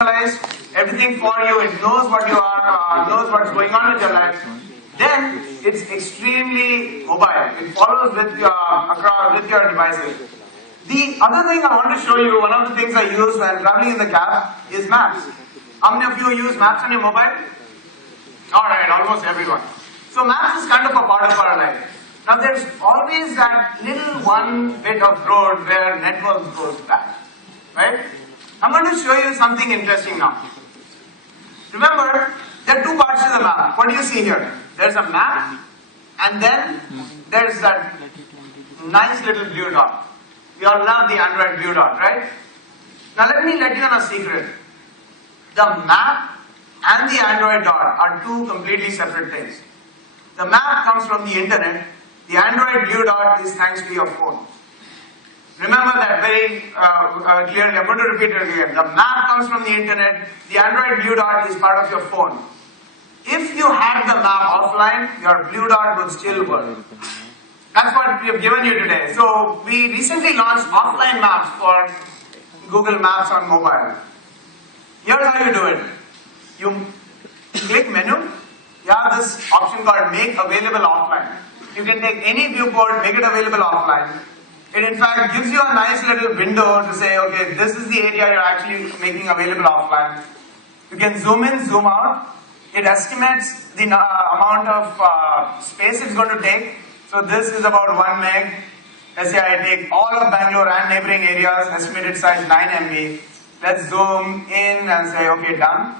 Analyze everything for you, it knows what you are, knows what's going on with your life, then it's extremely mobile. It follows with your across with your devices. The other thing I want to show you, one of the things I use when traveling in the cab is maps. How many of you use maps on your mobile? Alright, almost everyone. So maps is kind of a part of our life. Now there's always that little one bit of road where network goes bad. Right? I'm going to show you something interesting now. Remember, there are two parts to the map. What do you see here? There's a map, and then there's that nice little blue dot. We all love the Android blue dot, right? Now let me let you know a secret. The map and the Android dot are two completely separate things. The map comes from the internet. The Android blue dot is thanks to your phone. Remember that very clearly. I'm going to repeat it again. The map comes from the internet. The Android blue dot is part of your phone. If you had the map offline, your blue dot would still work. That's what we have given you today. So we recently launched offline maps for Google Maps on mobile. Here's how you do it. You click menu. You have this option called Make Available Offline. You can take any viewport, make it available offline. It in fact gives you a nice little window to say, okay, this is the area you're actually making available offline. You can zoom in, zoom out. It estimates the amount of space it's going to take. So this is about 1 meg. Let's say I take all of Bangalore and neighboring areas, estimated size 9 MB. Let's zoom in and say, okay, done.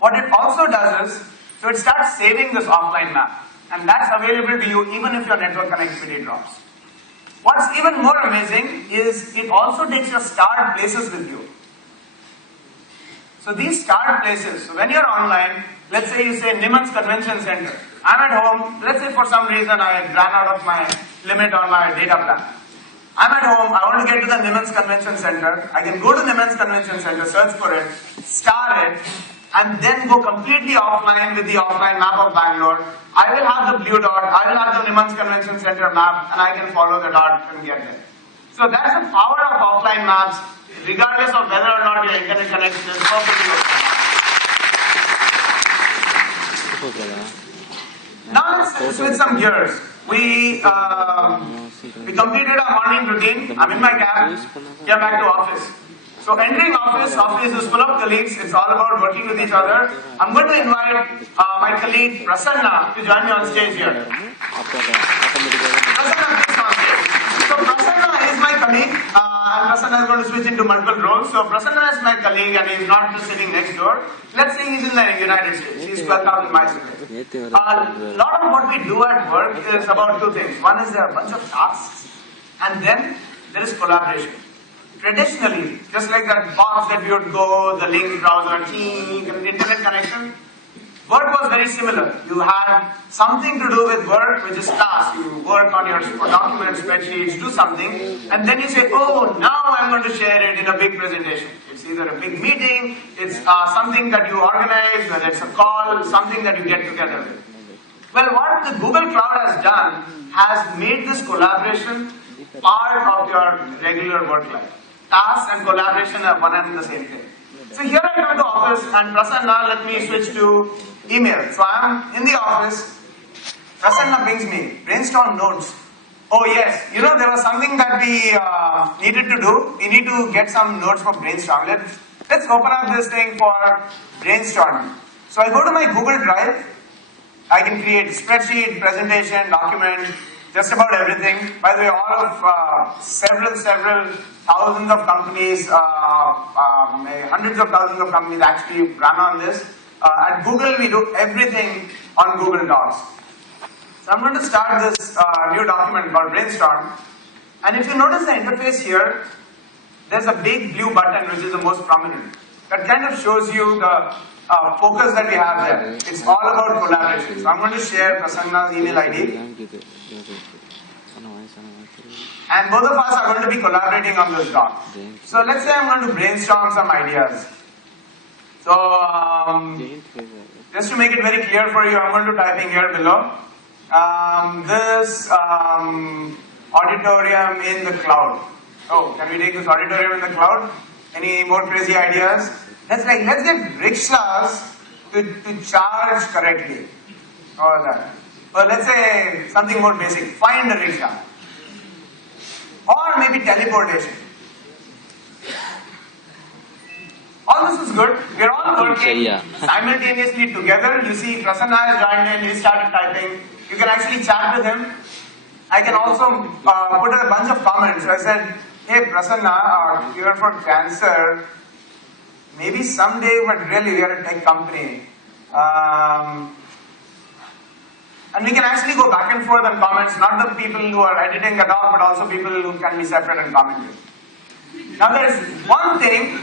What it also does is, so it starts saving this offline map. And that's available to you even if your network connectivity drops. What's even more amazing is it also takes your starred places with you. So these starred places, so when you're online, let's say you say Niman's Convention Center. I'm at home, let's say for some reason I ran out of my limit on my data plan. I'm at home, I want to get to the Niman's Convention Center. I can go to Niman's Convention Center, search for it, star it, and then go completely offline with the offline map of Bangalore. I will have the blue dot, I will have the Niman's Convention Center map, and I can follow the dot and get there. So that's the power of offline maps, regardless of whether or not your internet connection is perfectly okay. Now let's switch some gears. We completed our morning routine. I'm in my cab, came back to office. So entering office is full of colleagues. It's all about working with each other. I'm going to invite my colleague Prasanna to join me on stage here. Prasanna, please on stage. So Prasanna is my colleague, and Prasanna is going to switch into multiple roles. So Prasanna is my colleague, and he's not just sitting next door. Let's say he's in the United States. He's 12,000 miles away. A lot of what we do at work is about two things. One is there are a bunch of tasks, and then there is collaboration. Traditionally, just like that box that we would go, the link browser, internet connection, work was very similar. You had something to do with work, which is tasks. You work on your documents, spreadsheets, do something, and then you say, oh, now I'm going to share it in a big presentation. It's either a big meeting, it's something that you organize, whether it's a call, something that you get together with. Well, what the Google Cloud has done has made this collaboration part of your regular work life. Tasks and collaboration are one and the same thing. So here I come to office, and Prasanna, let me switch to email. So I'm in the office. Prasanna brings me brainstorm notes. Oh yes, you know there was something that we needed to do. We need to get some notes for brainstorm. Let's open up this thing for brainstorming. So I go to my Google Drive. I can create spreadsheet, presentation, document, just about everything. By the way, all of several thousands of companies, hundreds of thousands of companies actually run on this. At Google, we do everything on Google Docs. So I'm going to start this new document called Brainstorm. And if you notice the interface here, there's a big blue button which is the most prominent. That kind of shows you the focus that we have there. It's all about collaboration. So I'm going to share Prasanna's email ID. And both of us are going to be collaborating on this doc. So let's say I'm going to brainstorm some ideas. So just to make it very clear for you, I'm going to type in here below. This auditorium in the cloud. Oh, can we take this auditorium in the cloud? Any more crazy ideas? Let's get rickshaws to charge correctly. Or that. Or let's say something more basic. Find a rickshaw. Or maybe teleportation. All this is good. We are all working simultaneously together. You see, Prasanna has joined in. He started typing. You can actually chat with him. I can also put a bunch of comments. I said, hey Prasanna, cure for cancer. Maybe someday, but really we are a tech company. And we can actually go back and forth on comments, not the people who are editing the doc, but also people who can be separate and commenting. Now there is one thing.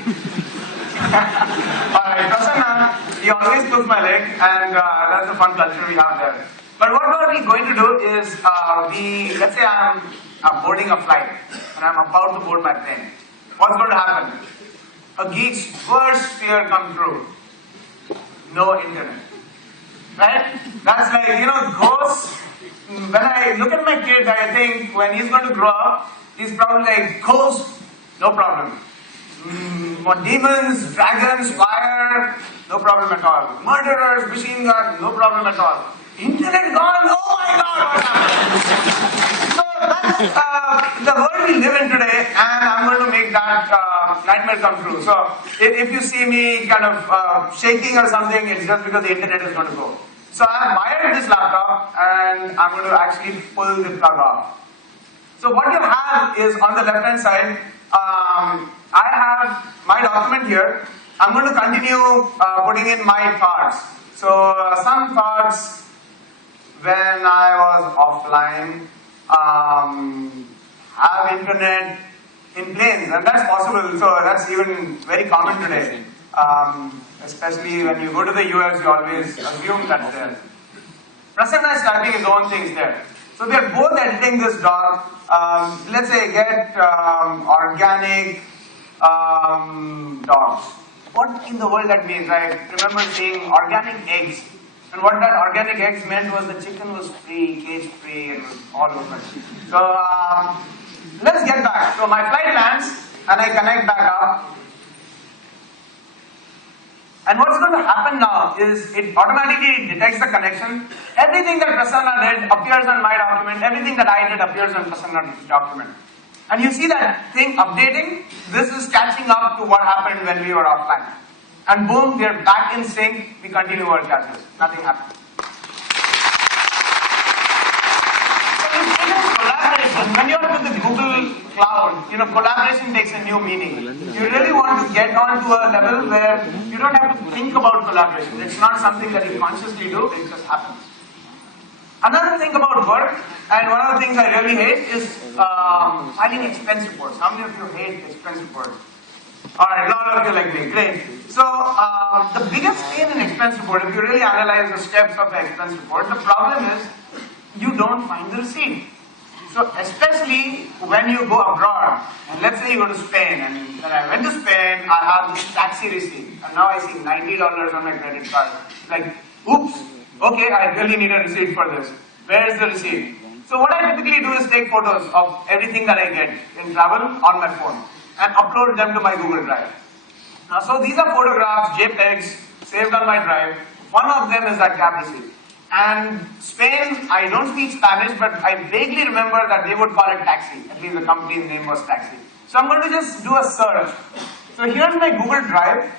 Alright, Prasanna, he always pulls my leg, and that's the fun culture we have there. But what we're going to do is, let's say I'm boarding a flight, and I'm about to board my plane. What's going to happen? A geek's worst fear come true. No internet. Right? That's like, ghosts. When I look at my kid, I think when he's going to grow up, he's probably like, ghosts, no problem. More demons, dragons, fire, no problem at all. Murderers, machine guns, no problem at all. Internet gone, oh my god, what happened? So that's the world we live in today, and I'm going to make that nightmare come true. So if you see me kind of shaking or something, it's just because the internet is going to go. So I've wired this laptop, and I'm going to actually pull the plug off. So what you have is on the left hand side, I have my document here. I'm going to continue putting in my thoughts. So some thoughts when I was offline, have internet in planes, and that's possible. So that's even very common today. Especially when you go to the US, you always assume that's there. Prasanna is typing his own things there. So we are both editing this doc. Let's say get organic dogs. What in the world that means? I remember seeing organic eggs. And what that organic eggs meant was the chicken was free, cage free, and was all over. So let's get back. So my flight lands, and I connect back up. And what's going to happen now is it automatically detects the connection. Everything that Prasanna did appears on my document. Everything that I did appears on Prasanna's document. And you see that thing updating? This is catching up to what happened when we were offline. And boom, we are back in sync. We continue work as this. Nothing happened. When you're with the Google Cloud, collaboration takes a new meaning. You really want to get on to a level where you don't have to think about collaboration. It's not something that you consciously do, it just happens. Another thing about work, and one of the things I really hate is filing expense reports. How many of you hate expense reports? Alright, a lot of you like me, great. So, the biggest pain in expense report, if you really analyze the steps of the expense report, the problem is you don't find the receipt. So especially when you go abroad, and let's say you go to Spain, and when I went to Spain, I have this taxi receipt, and now I see $90 on my credit card. Like, oops, okay, I really need a receipt for this. Where is the receipt? So what I typically do is take photos of everything that I get in travel on my phone, and upload them to my Google Drive. So these are photographs, JPEGs, saved on my drive. One of them is that cab receipt. And Spain, I don't speak Spanish, but I vaguely remember that they would call it taxi. At least the company's name was taxi. So I'm going to just do a search. So here's my Google Drive.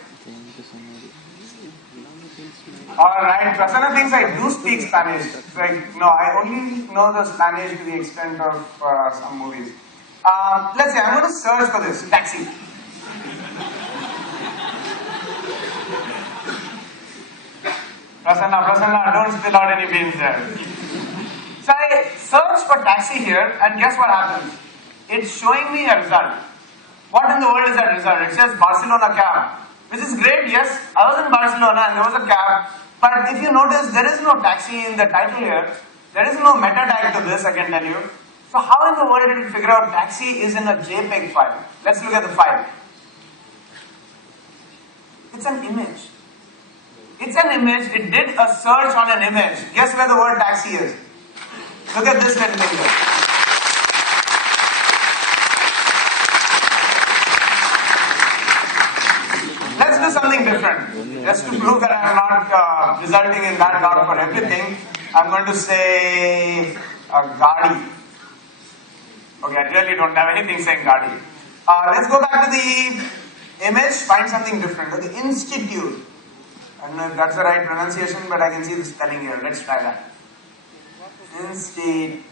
Alright, Prasanna thinks I do speak Spanish. Like, no, I only know the Spanish to the extent of some movies. Let's say I'm going to search for this, taxi. Prasanna, don't spill out any beans there. So I search for taxi here, and guess what happens? It's showing me a result. What in the world is that result? It says Barcelona cab, which is great, yes. I was in Barcelona and there was a cab, but if you notice, there is no taxi in the title here. There is no meta tag to this, I can tell you. So how in the world did it figure out taxi is in a JPEG file? Let's look at the file. It's an image. It's an image. It did a search on an image. Guess where the word taxi is? Look at this little thing here. Let's do something different. Just to prove that I'm not resulting in that dot for everything, I'm going to say Gadi. Okay, I really don't have anything saying Gadi. Let's go back to the image, find something different. The institute. I don't know if that's the right pronunciation, but I can see the spelling here. Let's try that. Institute.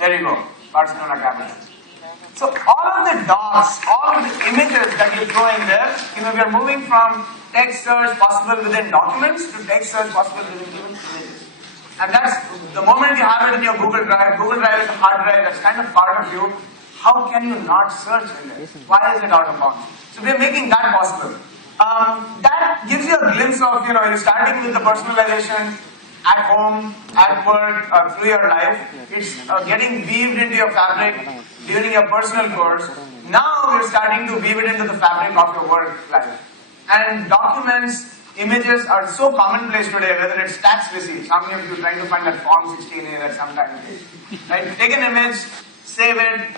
There you go. Barcelona capital. So all of the dots, all of the images that you throw in there, we are moving from text search possible within documents to text search possible within even images. And that's the moment you have it in your Google Drive. Google Drive is a hard drive that's kind of part of you. How can you not search in there? Why is it out of bounds? So we're making that possible. That gives you a glimpse of, you're starting with the personalization at home, at work, through your life. It's getting weaved into your fabric during your personal course. Now we're starting to weave it into the fabric of your work life. And documents, images are so commonplace today, whether it's tax receipts. How many of you trying to find that Form 16A that sometimes is? Right? Take an image, save it,